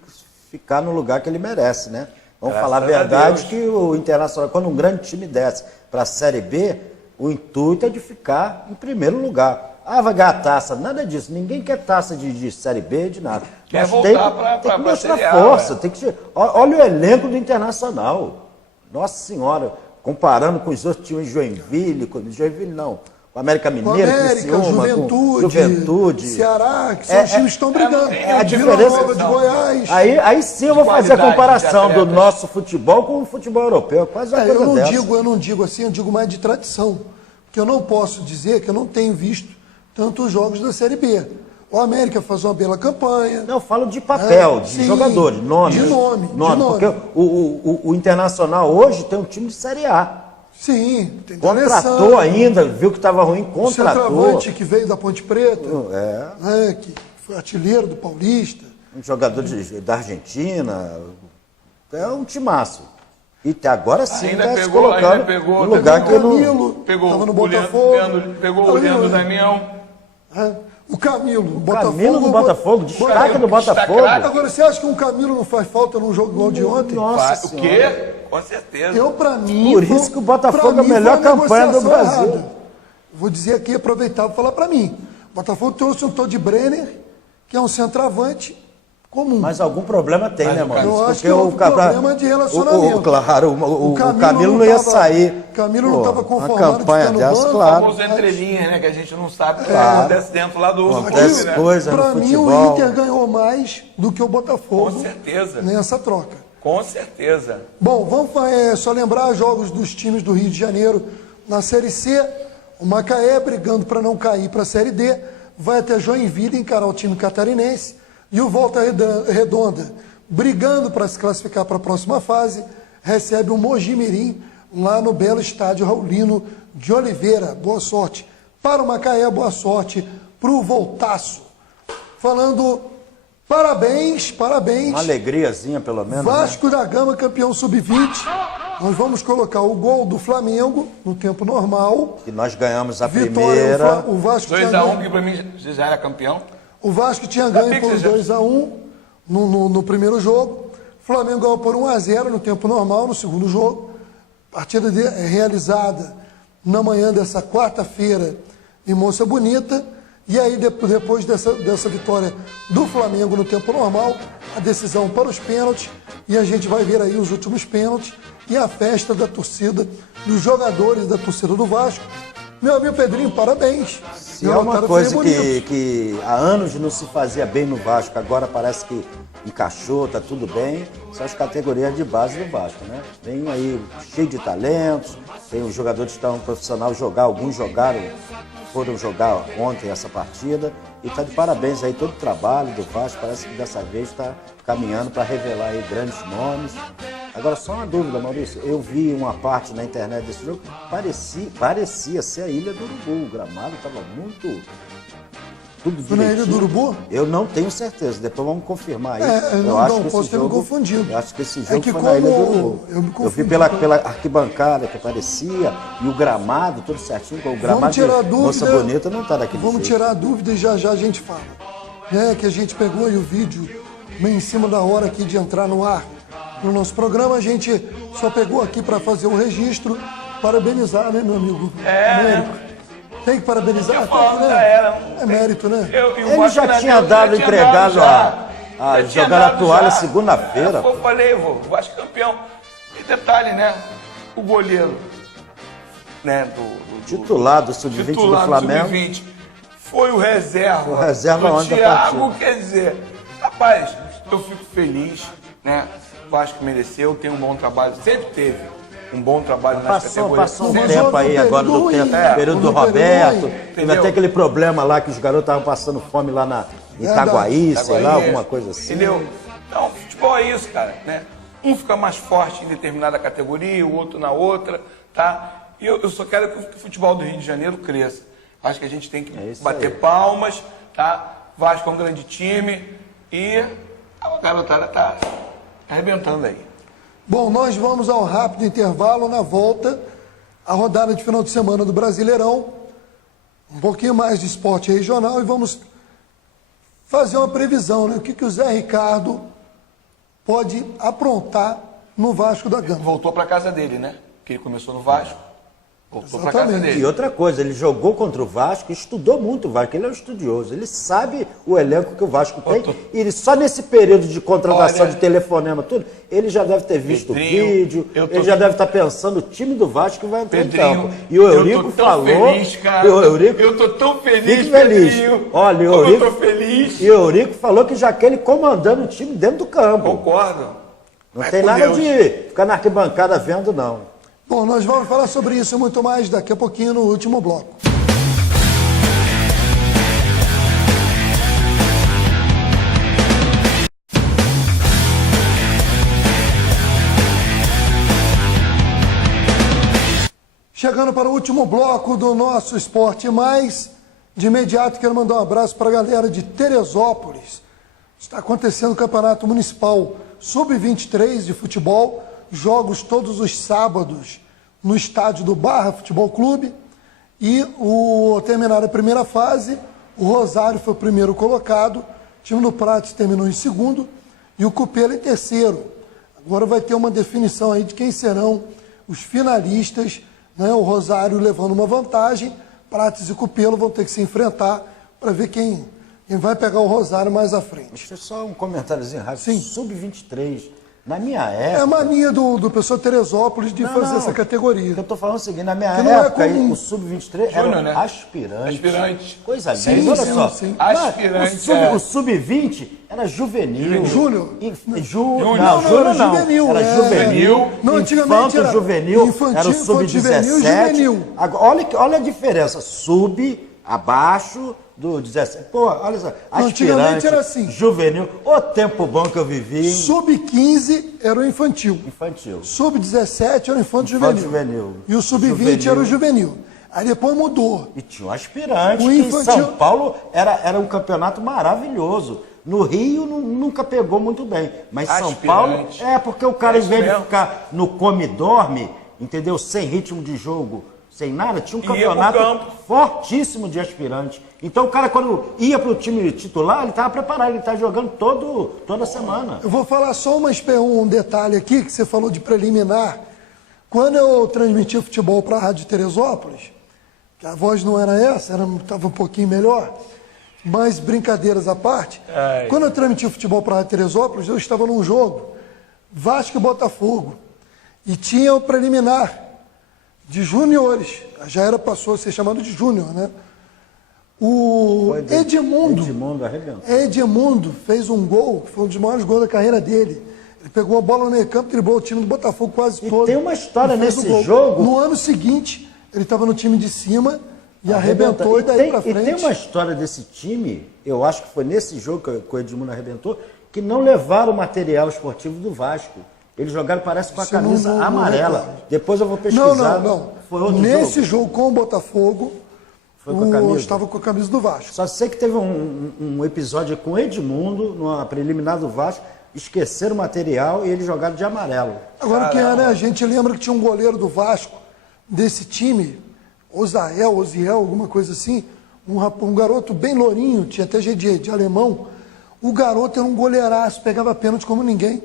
ficar no lugar que ele merece, né? Vamos Graças falar a a verdade Deus. que o Internacional, quando um grande time desce para a Série B, o intuito é de ficar em primeiro lugar. Ah, vai ganhar taça. Nada disso. Ninguém quer taça de Série B, de nada. Quer Mas voltar tem pra que mostrar Série A, força. ué. Tem que... Olha o elenco do Internacional. Nossa Senhora. Comparando com os outros times de Joinville, Joinville não. O América O Mineiro, América, Criciúma, com Juventude, Ceará, que são os times que estão brigando. a Vila diferença- Nova de Goiás. Aí sim eu vou fazer a qualidade comparação de do atletas. nosso futebol com o futebol europeu. Quase uma coisa Eu dessa. não digo assim, eu digo mais de tradição. Porque eu não posso dizer que eu não tenho visto tantos jogos da Série B. O América faz uma bela campanha. Não, eu falo de papel, É, de sim, jogadores, nomes. de nome. Porque o Internacional hoje tem um time de Série A. Sim, tem Contratou ainda, viu que estava ruim, o contratou. centroavante que veio da Ponte Preta, É, né, que foi artilheiro do Paulista. um jogador da Argentina. É um timaço. E agora sim Ainda está se pegou colocando no lugar que não... Camilo, Pegou tava no o Leandro, Botafogo. pegou o Leandro Damião. É, o Camilo, do Camilo do Botafogo, destaca do Botafogo. Agora, você acha que um Camilo não faz falta num jogo igual de ontem? Nossa O Senhora. quê? Com certeza. Pra mim... Por isso que o Botafogo pra é a mim, melhor foi uma campanha do negociação Brasil. errada. Vou dizer aqui, aproveitar para falar para mim. O Botafogo trouxe um Todd Brenner, que é um centroavante comum. Mas algum problema tem, né, mano? eu acho que houve problema de relacionamento. Claro, o Camilo não ia sair. O Camilo não estava Uma conformado de campanha ficar no dessa, banco. claro. Famoso entrelinhas, né? Que a gente não sabe o que Claro. acontece dentro lá do clube, Acontece né? coisa Para no mim, o futebol. Inter ganhou mais do que o Botafogo Com certeza. nessa troca. Com certeza. Bom, vamos só lembrar jogos dos times do Rio de Janeiro na Série C. O Macaé, brigando para não cair para a Série D, vai até Joinville encarar o time catarinense. E o Volta Redonda, brigando para se classificar para a próxima fase, recebe o Mojimirim lá no belo estádio Raulino de Oliveira. Boa sorte para o Macaé, boa sorte para o Voltaço. Falando parabéns. Uma alegriazinha, pelo menos. Vasco da Gama, campeão sub-20. Nós vamos colocar o gol do Flamengo no tempo normal. Que nós ganhamos a Vitória, primeira. o Vasco tinha 2x1, ganho, que pra mim já era campeão. o Vasco tinha ganho Sabia que por você já- 2x1 no primeiro jogo. O Flamengo ganhou por 1x0 no tempo normal, no segundo jogo. Partida realizada na manhã dessa quarta-feira em Moça Bonita. E aí, depois dessa vitória do Flamengo no tempo normal, a decisão para os pênaltis. E a gente vai ver aí os últimos pênaltis e a festa da torcida, dos jogadores da torcida do Vasco. Meu amigo Pedrinho, parabéns. Se é uma coisa que há anos não se fazia bem no Vasco, agora parece que encaixou, tá tudo bem, são as categorias de base do Vasco, né? Vem aí cheio de talentos, tem os jogadores que estão profissional jogar, alguns foram jogar ontem essa partida, e está de parabéns aí todo o trabalho do Vasco, parece que dessa vez está caminhando para revelar aí grandes nomes. Agora, só uma dúvida, Maurício, eu vi uma parte na internet desse jogo, parecia ser a Ilha do Urubu, o gramado estava muito tudo Foi na Ilha do Urubu? Eu não tenho certeza, depois vamos confirmar isso. Eu não posso ter me confundido. Eu acho que esse jogo que foi na Ilha do como Urubu. eu me Eu vi confundi. pela arquibancada que aparecia, e o gramado, tudo certinho, o gramado de Moça Bonita não tá daquele Vamos jeito. tirar a dúvida e já a gente fala. Né, que a gente pegou aí o vídeo meio em cima da hora aqui de entrar no ar no nosso programa, a gente só pegou aqui para fazer o registro, parabenizar, né, meu amigo? Américo. Tem que parabenizar? Tem que, né? É mérito, né? Ele já tinha dado, entregado a jogar a toalha segunda-feira. Eu falei, o Vasco campeão. E detalhe, né? O goleiro, né, do Titular do Sub-20 do Flamengo. Sub-20 foi o reserva. O reserva do onde Thiago, quer dizer, rapaz, eu fico feliz, né? O Vasco mereceu, tem um bom trabalho, sempre teve um bom trabalho nas categorias. Passou um Sempre. tempo aí agora do tempo, período do Roberto, teve até aquele problema lá que os garotos estavam passando fome lá em Itaguaí, sei lá, alguma coisa assim. Entendeu? Então, futebol é isso, cara, né? Um fica mais forte em determinada categoria, o outro na outra, tá? E eu só quero que o futebol do Rio de Janeiro cresça. Acho que a gente tem que bater palmas, tá? Vasco é um grande time e a garotada tá arrebentando aí. Bom, nós vamos ao rápido intervalo. Na volta, a rodada de final de semana do Brasileirão, um pouquinho mais de esporte regional, e vamos fazer uma previsão, né? O que o Zé Ricardo pode aprontar no Vasco da Gama. Voltou para casa dele, né? Que ele começou no Vasco. Voltou para casa Exatamente. dele. E outra coisa, ele jogou contra o Vasco, estudou muito o Vasco, ele é um estudioso, ele sabe o elenco que o Vasco tem, e ele, só nesse período de contratação, de telefonema, tudo, ele já deve ter visto o vídeo, ele já deve estar pensando o time do Vasco que vai entrar em campo. E o Eurico falou... Feliz, cara. Eu tô tão feliz, fique feliz. Pedrinho. Olha, eu tô feliz. E o Eurico falou que já quer ele comandando o time dentro do campo. Concordo. Não tem nada de ficar na arquibancada vendo, não. Bom, nós vamos falar sobre isso e muito mais daqui a pouquinho no último bloco. Chegando para o último bloco do nosso Esporte Mais, de imediato quero mandar um abraço para a galera de Teresópolis. Está acontecendo o Campeonato Municipal Sub-23 de futebol, jogos todos os sábados no estádio do Barra Futebol Clube, e terminaram a primeira fase, o Rosário foi o primeiro colocado, o time do Prates terminou em segundo e o Cupelo em terceiro. Agora vai ter uma definição aí de quem serão os finalistas, né? O Rosário levando uma vantagem, Prates e Cupelo vão ter que se enfrentar para ver quem vai pegar o Rosário mais à frente. Deixa eu só um comentáriozinho rápido. Sim. Sub-23, na minha época... É a mania do pessoal de Teresópolis de fazer essa categoria. Eu tô falando o seguinte, na minha Que não é época, comum. o Sub-23 era né? aspirante. Coisa Sim, linda, olha sim, só. sim. Aspirante, O Sub-20 era juvenil. Júnior? Não, Júnior júnior era não. juvenil. Era juvenil. Não, antigamente era juvenil. infantil, Era o infanto-juvenil e Sub-17. juvenil. Agora, olha a diferença. Sub, abaixo do 17. Pô, olha só. Antigamente Aspirante, era assim. Juvenil. O tempo bom que eu vivi. Sub-15 era o infantil. Infantil. Sub-17 era o infanto-juvenil. E o Sub-20 era o juvenil. Aí depois mudou. E tinha um aspirante, O que infantil- em São Paulo era um campeonato maravilhoso. No Rio nunca pegou muito bem. Mas São Paulo... porque o cara, em vez de ficar no come-dorme, entendeu? Sem ritmo de jogo, sem nada, tinha um campeonato fortíssimo de aspirante. Então o cara, quando ia para o time titular, ele estava preparado, ele estava jogando toda semana. Eu vou falar só um detalhe aqui, que você falou de preliminar. Quando eu transmiti futebol para a Rádio Teresópolis, que a voz não era essa, estava um pouquinho melhor, mas brincadeiras à parte, quando eu transmiti futebol para a Rádio Teresópolis, eu estava num jogo, Vasco e Botafogo, e tinha o preliminar de juniores, passou a ser chamado de júnior, né? O Edmundo arrebentou. Edmundo fez um gol, que foi um dos maiores gols da carreira dele. Ele pegou a bola no meio campo, driblou o time do Botafogo quase todo. Tem uma história e fez nesse o gol. jogo. No ano seguinte, ele estava no time de cima e arrebentou, e daí pra frente. E tem uma história desse time, eu acho que foi nesse jogo que o Edmundo arrebentou, que não levaram o material esportivo do Vasco. Eles jogaram, parece, com a camisa amarela. Depois eu vou pesquisar. Não. Foi outro Nesse jogo com o Botafogo, Foi com a camisa? Estava com a camisa do Vasco. Só sei que teve um episódio com o Edmundo, numa preliminar do Vasco, esqueceram o material e eles jogaram de amarelo. Agora o que é, né? A gente lembra que tinha um goleiro do Vasco, desse time, Oziel, alguma coisa assim, um garoto bem lourinho, tinha até jeito de alemão. O garoto era um goleiraço, pegava pênalti como ninguém.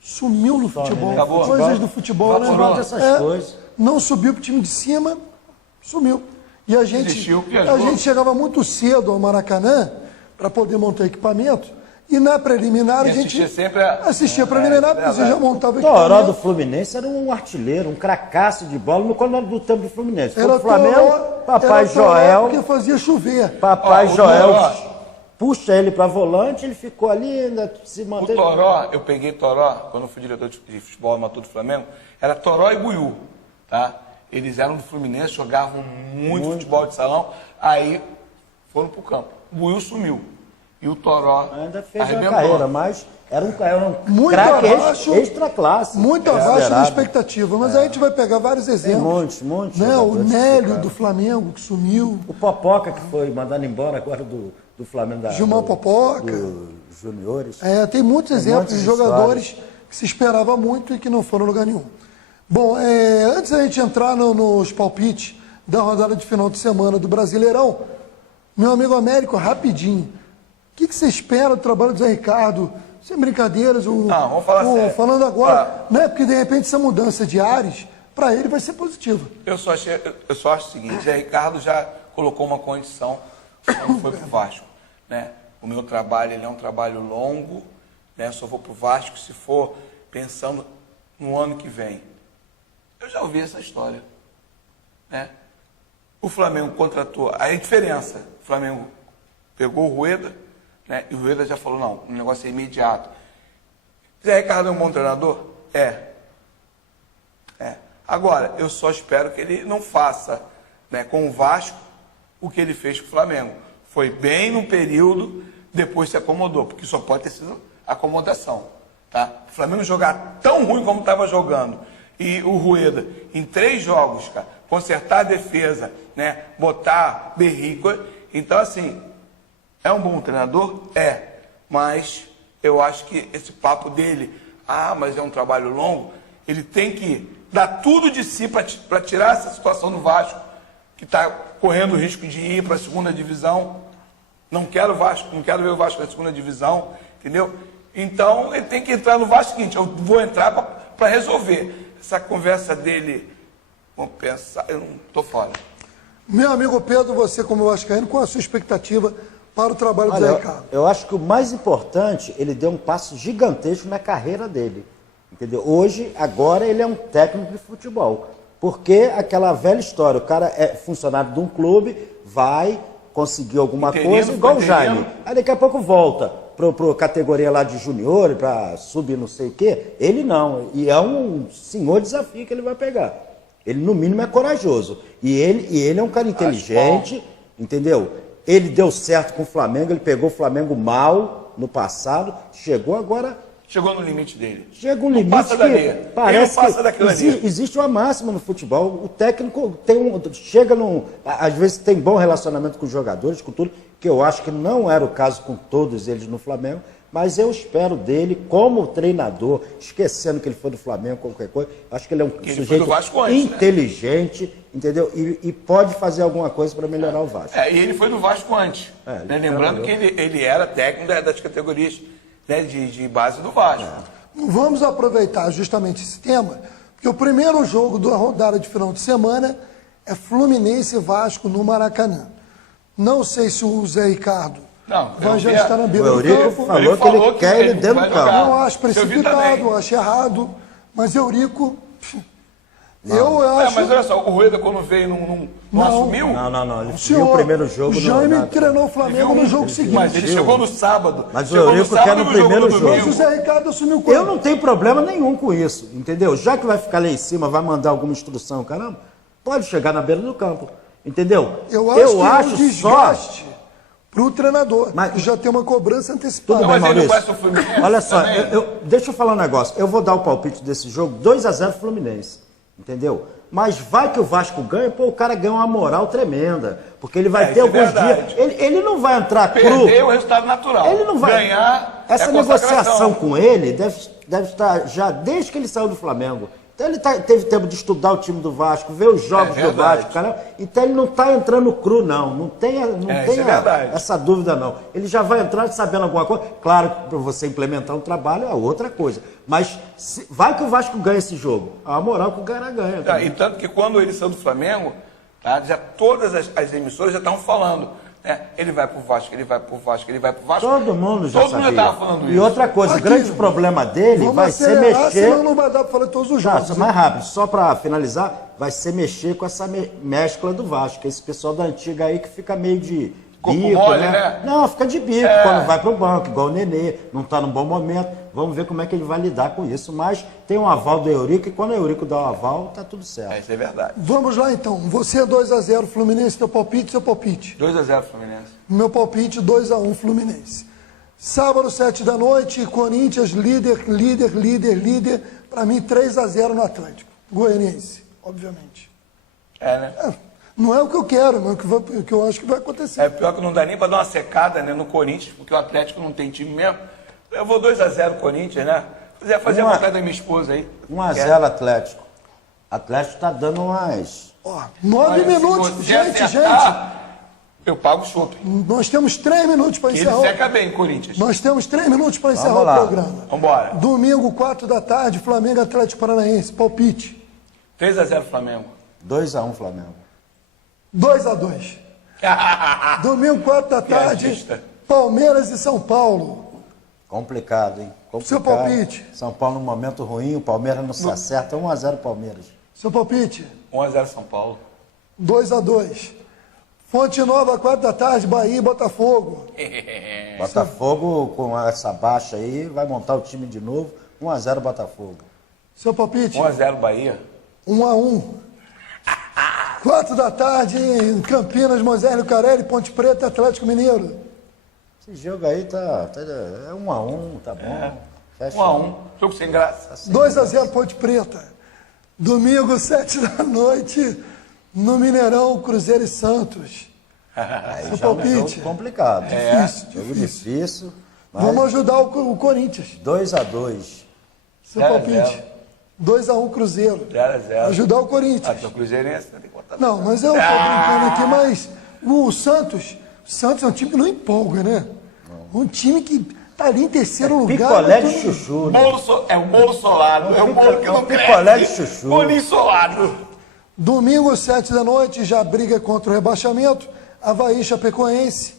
Sumiu no futebol. Acabou. Coisas do futebol, né? Evaporou. Essas coisas. Não subiu pro time de cima, sumiu. E a gente chegava muito cedo ao Maracanã para poder montar equipamento. E na preliminar a gente assistia a preliminar, porque você já montava O equipamento. Toró do Fluminense era um artilheiro, um cracaço de bola do tempo do Fluminense. Foi Era o Flamengo, Toró, Papai era Toró Joel. porque fazia chover. Papai Ó, o Joel Toró. puxa ele para volante, ele ficou ali, ainda se O manteve. Toró, eu peguei Toró, quando eu fui diretor de futebol amateur do Flamengo, era Toró e Buiú, tá? Eles eram do Fluminense, jogavam muito futebol de salão, aí foram pro campo. O Buiú sumiu. E o Toró Ainda fez uma arrebentou. carreira, mas era um Muito craque abaixo, extra classe. Muito abaixo da expectativa. Mas a gente vai pegar vários exemplos. Muitos. Né? O jogadores Nélio ficaram. do Flamengo, que sumiu. O Popoca, que foi mandado embora agora do Flamengo. Gilmar Popoca. Dos juniores. Tem muitos exemplos muitas de jogadores que se esperava muito e que não foram a lugar nenhum. Bom, antes da gente entrar nos palpites da rodada de final de semana do Brasileirão, meu amigo Américo, rapidinho. O que você espera do trabalho do Zé Ricardo? Sem brincadeiras, vamos falar sério. falando agora, né? Porque de repente essa mudança de ares, para ele vai ser positiva. Eu só acho o seguinte, Zé Ricardo já colocou uma condição quando foi pro Vasco, né? O meu trabalho, ele é um trabalho longo, né? Só vou pro Vasco se for pensando no ano que vem. Eu já ouvi essa história, né? O Flamengo contratou, aí a diferença, o Flamengo pegou o Rueda, né? E o Rueda já falou, não, o negócio é imediato. Zé Ricardo é um bom treinador? É. Agora, eu só espero que ele não faça, né, com o Vasco o que ele fez com o Flamengo. Foi bem no período, depois se acomodou, porque só pode ter sido acomodação. Tá? O Flamengo jogar tão ruim como estava jogando, e o Rueda, em 3 jogos, cara, consertar a defesa, né, botar berrico. Então, assim, é um bom treinador? Mas eu acho que esse papo dele, mas é um trabalho longo, ele tem que dar tudo de si para tirar essa situação do Vasco, que está correndo o risco de ir para a segunda divisão. Não quero ver o Vasco na segunda divisão, entendeu? Então ele tem que entrar no Vasco seguinte, eu vou entrar para resolver. Essa conversa dele, vamos pensar, eu não estou fora. Meu amigo Pedro, você como vascaíno, qual a sua expectativa para o trabalho do Zé Ricardo? Eu acho que o mais importante, ele deu um passo gigantesco na carreira dele. Entendeu? Hoje, agora, ele é um técnico de futebol. Porque aquela velha história, o cara é funcionário de um clube, vai conseguir alguma coisa, igual o Jaime. Aí daqui a pouco volta para categoria lá de junior, para subir não sei o quê. Ele não. E é um senhor desafio que ele vai pegar. Ele, no mínimo, é corajoso. E ele é um cara inteligente, entendeu? Ele deu certo com o Flamengo, ele pegou o Flamengo mal no passado, chegou agora... Chegou no limite dele. Chega um limite passa que dali. parece que existe uma máxima no futebol. O técnico chega num... Às vezes tem bom relacionamento com os jogadores, com tudo, que eu acho que não era o caso com todos eles no Flamengo, mas eu espero dele, como treinador, esquecendo que ele foi do Flamengo, qualquer coisa, acho que ele é um sujeito inteligente, né? Entendeu? E pode fazer alguma coisa para melhorar o Vasco. E ele foi do Vasco antes. Né? Lembrando que ele era técnico das categorias, né, de base do Vasco. Vamos aproveitar justamente esse tema, porque o primeiro jogo da rodada de final de semana é Fluminense e Vasco no Maracanã. Não sei se o Zé Ricardo vai já estar na beira do campo. Falou que ele quer ele dentro do campo. Não acho precipitado, acho errado, mas Eurico... Eu acho... Mas olha só, o Rueda quando veio não assumiu? Não. Ele viu o primeiro jogo. O Jaime treinou o Flamengo no jogo seguinte. Mas ele chegou no sábado. Mas o Eurico quer no primeiro jogo. Mas o Zé Ricardo assumiu quando? Eu não tenho problema nenhum com isso, entendeu? Já que vai ficar lá em cima, vai mandar alguma instrução, caramba, pode chegar na beira do campo, entendeu? Eu acho que é um desgaste para o treinador, que já tem uma cobrança antecipada. Tudo bem, Maurício. Olha só, deixa eu falar um negócio. Eu vou dar o palpite desse jogo, 2-0 Fluminense. Entendeu? Mas vai que o Vasco ganha, pô, o cara ganha uma moral tremenda. Porque ele vai ter isso é alguns verdade. dias. Ele não vai entrar cru. Perder é o resultado natural. Ele não vai. Ganhar Essa é negociação com ele deve estar já desde que ele saiu do Flamengo. Então ele teve tempo de estudar o time do Vasco, ver os jogos do Vasco, cara. Então ele não está entrando cru, não. Não tem essa dúvida, não. Ele já vai entrar sabendo alguma coisa. Claro que para você implementar um trabalho é outra coisa. Mas vai que o Vasco ganha esse jogo. A moral que o cara ganha. E tanto que quando ele saiu do Flamengo, tá, já todas as emissoras já estavam falando. Ele vai pro Vasco, ele vai pro Vasco, ele vai pro Vasco. Todo mundo já sabia. Estava falando isso. E outra coisa, o grande problema dele vai ser mexer... Senão não vai dar para falar todos os jogos. Não, mais rápido, só para finalizar, vai ser mexer com essa mescla do Vasco. Esse pessoal da antiga aí que fica meio de corpo bico, mole, né? Não, fica de bico quando vai pro banco, igual o Nenê, não tá num bom momento. Vamos ver como é que ele vai lidar com isso. Mas tem um aval do Eurico e quando o Eurico dá o aval, tá tudo certo. Isso é verdade. Vamos lá então. Você 2-0 Fluminense, teu palpite, seu palpite. 2-0 Fluminense. Meu palpite 2-1 Fluminense. Sábado, 7 da noite, Corinthians, líder. Para mim, 3-0 no Atlético. Goianiense, obviamente. Né? Não é o que eu quero, mas o que eu acho que vai acontecer. É pior que não dá nem para dar uma secada, né, no Corinthians, porque o Atlético não tem time mesmo. Eu vou 2-0 Corinthians, né? Fazer a vontade da minha esposa aí. 1-0 Atlético. Atlético tá dando umas... 9 minutos, gente. Eu pago o chope. Nós temos 3 minutos para encerrar. Ele seca bem, Corinthians. Nós temos 3 minutos para encerrar o programa. Vambora. Domingo, 4 da tarde, Flamengo Atlético Paranaense. Palpite. 3-0 Flamengo. 2-1 Flamengo. 2-2. Domingo, 4 da tarde, Palmeiras e São Paulo. Complicado, hein? Complicado. Seu palpite. São Paulo num momento ruim, o Palmeiras não se acerta. 1-0 Palmeiras. Seu palpite. 1-0 São Paulo. 2-2. Fonte Nova, 4 da tarde, Bahia e Botafogo. Botafogo, com essa baixa aí, vai montar o time de novo. 1-0 Botafogo. Seu palpite. 1-0 Bahia. 1-1. 4 da tarde, em Campinas, Moisés Lucarelli, Ponte Preta, Atlético Mineiro. Esse jogo aí é 1-1, tá bom. 1-1. Jogo sem graça. 2-0 Ponte Preta. Domingo, 7 da noite, no Mineirão, Cruzeiro e Santos. Aí Seu já é um palpite. jogo complicado. Difícil. Difícil. Vamos ajudar o Corinthians. 2-2. Seu palpite. 2-1 Cruzeiro. 0-0. Ajudar o Corinthians. Seu Cruzeirense, não tem que botar. Não, mas eu tô brincando aqui, mas o Santos é um time que não empolga, né? Um time que tá ali em terceiro lugar. Picolé de chuchu, né? É o bolo solado. É o bolo que não cresce. Picolé de chuchu. Bolinho solado. Domingo, 7 da noite, já briga contra o rebaixamento. Avaí Chapecoense.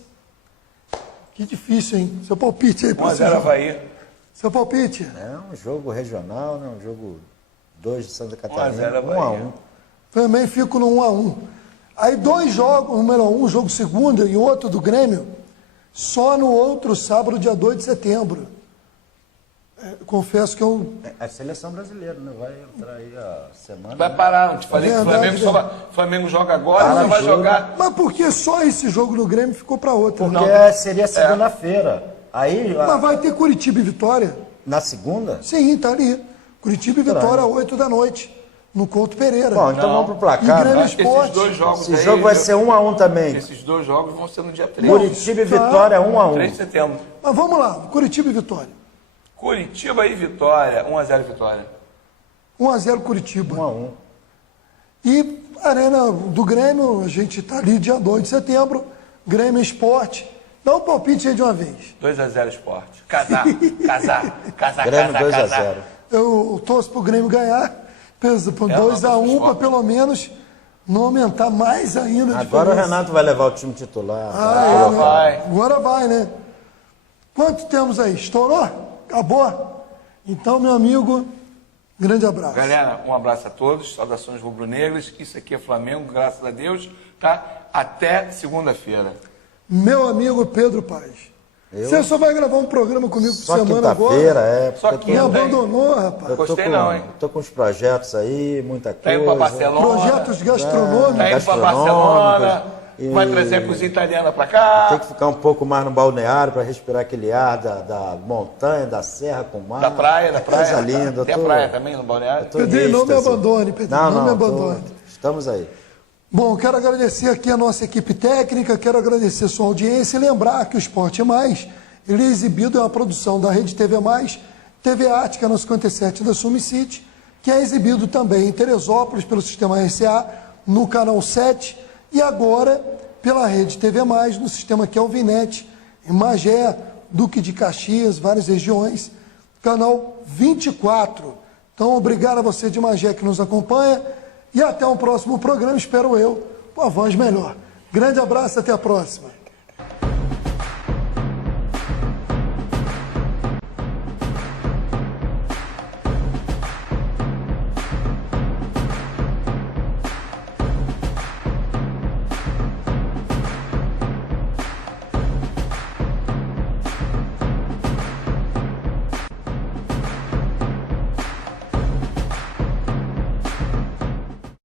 Que difícil, hein? Seu palpite aí pra 1-0 Avaí. Seu palpite. É um jogo regional, né? Um jogo 2 de Santa Catarina. 1-0 Avaí. 1-1. Também fico no 1-1. Aí 2 jogos, um jogo segunda e outro do Grêmio, só no outro sábado, dia 2 de setembro. Confesso que eu... A seleção brasileira, né? Vai entrar aí a semana. Vai parar, não te falei que o Flamengo joga agora, não vai jogar. Mas por que só esse jogo no Grêmio ficou para outra? Porque seria segunda-feira. Aí, Mas vai ter Curitiba e Vitória? na segunda? Sim, tá ali. Curitiba e Vitória, 8 da noite, no Couto Pereira. Bom, então vamos pro E placar. Grêmio Né? Esporte. Esses dois jogos Esse aí, jogo vai ser 1-1 também. Esses dois jogos vão ser no dia 3. Curitiba e Vitória 1-1. 3 de setembro. Mas vamos lá, Curitiba e Vitória. Curitiba e Vitória, 1-0 Vitória. 1-0 Curitiba. 1-1. E a Arena do Grêmio, a gente está ali dia 2 de setembro, Grêmio Esporte. Dá um palpite aí de uma vez. 2-0 Esporte. Casar. Grêmio 2-0. Eu torço para o Grêmio ganhar, penso por 2-1 para pelo menos não aumentar mais ainda a Agora o diferença. Renato vai levar o time titular. Agora vai, né? Quanto temos aí? Estourou? Acabou? Então, meu amigo, grande abraço. Galera, um abraço a todos, saudações rubro-negras. Isso aqui é Flamengo, graças a Deus, tá? Até segunda-feira. Meu amigo Pedro Paz. Você só vai gravar um programa comigo por Só semana agora? quinta-feira, Só porque Me quinta. abandonou, rapaz. eu tô Gostei com, não, hein? tô com uns projetos aí, muita Tá coisa. indo pra Barcelona. Projetos gastronômicos. Tá indo pra gastronômicos. Barcelona. Vai trazer a cozinha italiana para cá. Tem que ficar um pouco mais no balneário para respirar aquele ar da montanha, da serra com o mar. Da praia. Coisa linda. Tem a praia também no balneário? Pedrinho, não me abandone, Pedrinho, não me abandone. Estamos aí. Bom, quero agradecer aqui a nossa equipe técnica, quero agradecer a sua audiência e lembrar que o Esporte é Mais, ele é exibido, é uma produção da Rede TV Mais, TV Ática no 57 da Sumicity, que é exibido também em Teresópolis pelo Sistema RCA, no canal 7, e agora pela Rede TV Mais, no sistema Kelvinet, em Magé, Duque de Caxias, várias regiões, canal 24. Então, obrigado a você de Magé que nos acompanha, e até um próximo programa, espero eu, com a voz melhor. Grande abraço, até a próxima.